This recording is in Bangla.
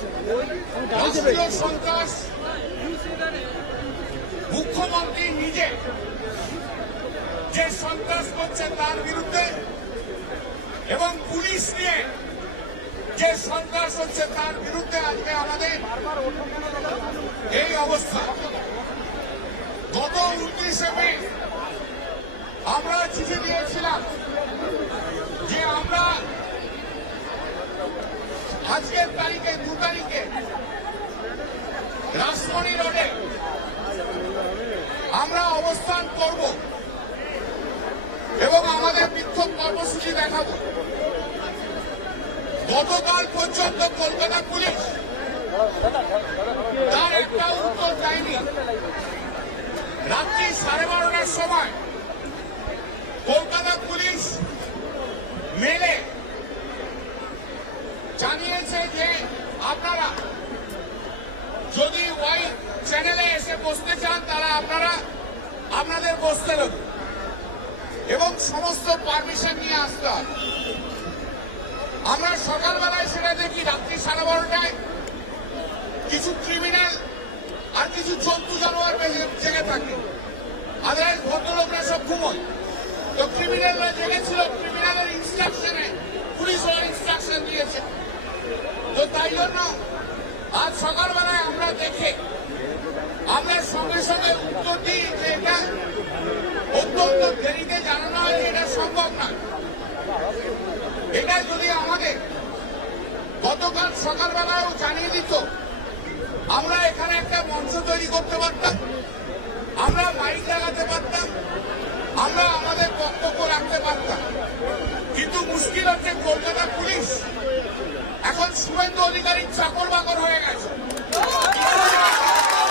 রাষ্ট্রীয় সন্ত্রাস মুখ্যমন্ত্রী নিজে যে সন্ত্রাস করছে তার বিরুদ্ধে এবং পুলিশ নিয়ে যে সন্ত্রাস হচ্ছে তার বিরুদ্ধে আজকে আমাদের এই অবস্থা। গত 29শে মে আমরা চিঠি দিয়েছিলাম যে আমরা আজকের তারিখে 2 তারিখে রাসমণি রোডে আমরা অবস্থান করব এবং আমাদের বিক্ষোভ কর্মসূচি দেখাবো। গতকাল পর্যন্ত কলকাতা পুলিশ তার একটা উত্তর দেয়নি। রাত্রি 12:30টার সময় কলকাতা পুলিশ মেলে জানিয়েছে যে আপনারা যদি ওয়াই চ্যানেলে এসে বসতে চান তারা আপনাদের বসতে দেব এবং সমস্ত পারমিশন নিয়ে আসতে হবে। আমরা সকালবেলায় সেটা দেখি রাত্রি 12:30টায় কিছু ক্রিমিনাল আর কিছু জন্তু জানোয়ার জেগে থাকে, আদারওয়াইজ ভদ্রলোকরা সব ঘুমোয়। তো ক্রিমিনালরা জেগেছিল, ক্রিমিনালের ইনস্ট্রাকশনে পুলিশও ইনস্ট্রাকশন দিয়েছে। তো তাই জন্য আজ সকালবেলায় আমরা দেখে আমরা সঙ্গে সঙ্গে উত্তর দিই যে এটা অত্যন্ত দেরিতে জানানো হয় যে এটা সম্ভব নয়। এটা যদি আমাদের গতকাল সকালবেলাও জানিয়ে দিত, আমরা এখানে একটা মঞ্চ তৈরি করতে পারতাম, আমরা মাইক লাগাতে পারতাম, আমরা আমাদের বক্তব্য রাখতে পারতাম। কিন্তু মুশকিল হচ্ছে কলকাতা পুলিশ এখন শুভেন্দু অধিকারীর চাকর বাকর হয়ে